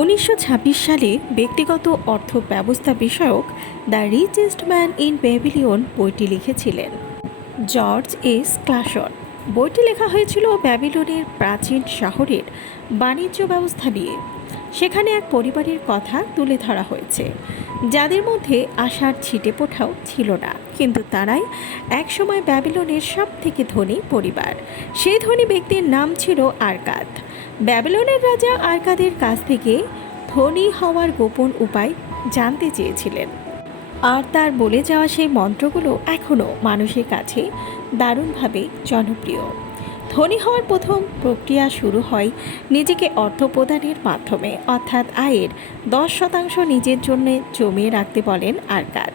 1926 সালে ব্যক্তিগত অর্থ ব্যবস্থা বিষয়ক the richest man in Babylon বইটি লিখেছিলেন জর্জ এস ক্লাসন। বইটি লেখা হয়েছিল ব্যাবিলনের প্রাচীন শহরের বাণিজ্য ব্যবস্থা নিয়ে। সেখানে এক পরিবারের কথা তুলে ধরা হয়েছে যাদের মধ্যে আশার ছিটে পোঠাও ছিল না, কিন্তু তারাই একসময় ব্যাবিলনের সব থেকে ধনী পরিবার। সেই ধনী ব্যক্তির নাম ছিল আরকাদ। ব্যাবিলনের রাজা আরকাদের কাছ থেকে ধনী হওয়ার গোপন উপায় জানতে চেয়েছিলেন, আর তার বলে যাওয়া সেই মন্ত্রগুলো এখনও মানুষের কাছে দারুণভাবে জনপ্রিয়। ধনী হওয়ার প্রথম প্রক্রিয়া শুরু হয় নিজেকে অর্থ প্রদানের মাধ্যমে, অর্থাৎ আয়ের 10% নিজের জন্য জমিয়ে রাখতে বলেন আরকাদ।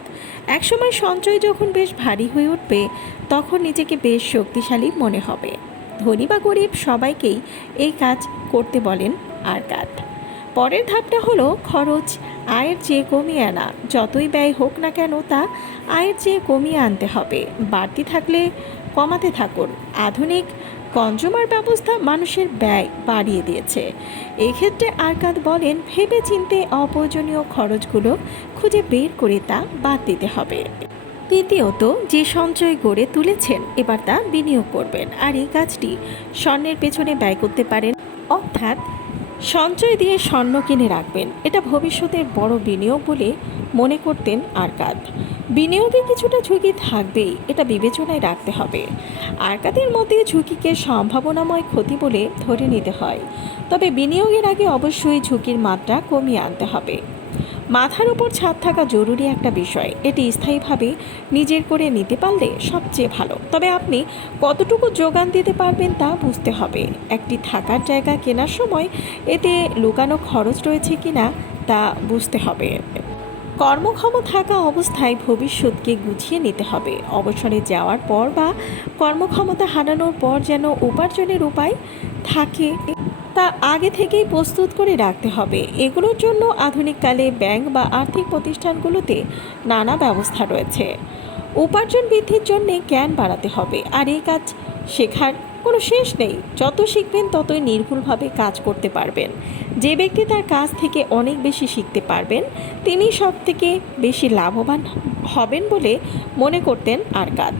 একসময় সঞ্চয় যখন বেশ ভারী হয়ে উঠবে, তখন নিজেকে বেশ শক্তিশালী মনে হবে। ধনী বা গরিব সবাইকেই এই কাজ করতে বলেন আরকাদ। পরের ধাপটা হলো খরচ আয়ের চেয়ে কমিয়ে আনা। যতই ব্যয় হোক না কেন তা আয়ের চেয়ে কমিয়ে আনতে হবে। বাড়তি থাকলে কমাতে থাকুন। আধুনিক কনজুমার ব্যবস্থা মানুষের ব্যয় বাড়িয়ে দিয়েছে। এক্ষেত্রে আরকাদ বলেন, ভেবে চিনতে অপ্রয়োজনীয় খরচগুলো খুঁজে বের করে তা বাদ দিতে হবে। তৃতীয়ত, যে সঞ্চয় গড়ে তুলেছেন এবার তা বিনিয়োগ করবেন, আর এই কাজটি স্বর্ণের পেছনে ব্যয় করতে পারেন, অর্থাৎ সঞ্চয় দিয়ে স্বর্ণ কিনে রাখবেন। এটা ভবিষ্যতের বড় বিনিয়োগ বলে মনে করতেন আরকাদ। বিনিয়োগে কিছুটা ঝুঁকি থাকবেই, এটা বিবেচনায় রাখতে হবে। আরকাদের মতে ঝুঁকিকে সম্ভাবনাময় ক্ষতি বলে ধরে নিতে হয়, তবে বিনিয়োগের আগে অবশ্যই ঝুঁকির মাত্রা কমিয়ে আনতে হবে। মাথার উপর ছাদ থাকা জরুরি একটা বিষয়, এটি স্থায়ীভাবে নিজের করে নিতে পারলে সবচেয়ে ভালো, তবে আপনি কতটুকু যোগান দিতে পারবেন তা বুঝতে হবে। একটি থাকার জায়গা কেনার সময় এতে লুকানো খরচ রয়েছে কিনা তা বুঝতে হবে। কর্মক্ষম থাকা অবস্থায় ভবিষ্যৎকে গুছিয়ে নিতে হবে। অবসরে যাওয়ার পর বা কর্মক্ষমতা হারানোর পর যেন উপার্জনের উপায় থাকে তা আগে থেকেই প্রস্তুত করে রাখতে হবে। এগুলোর জন্য আধুনিককালে ব্যাংক বা আর্থিক প্রতিষ্ঠানগুলোতে নানা ব্যবস্থা রয়েছে। উপার্জন বৃদ্ধির জন্যে জ্ঞান বাড়াতে হবে, আর এই কাজ শেখার কোনো শেষ নেই। যত শিখবেন ততই নির্ভুলভাবে কাজ করতে পারবেন। যে ব্যক্তি তার কাজ থেকে অনেক বেশি শিখতে পারবেন তিনি সব থেকে বেশি লাভবান হবেন বলে মনে করতেন আরকাদ।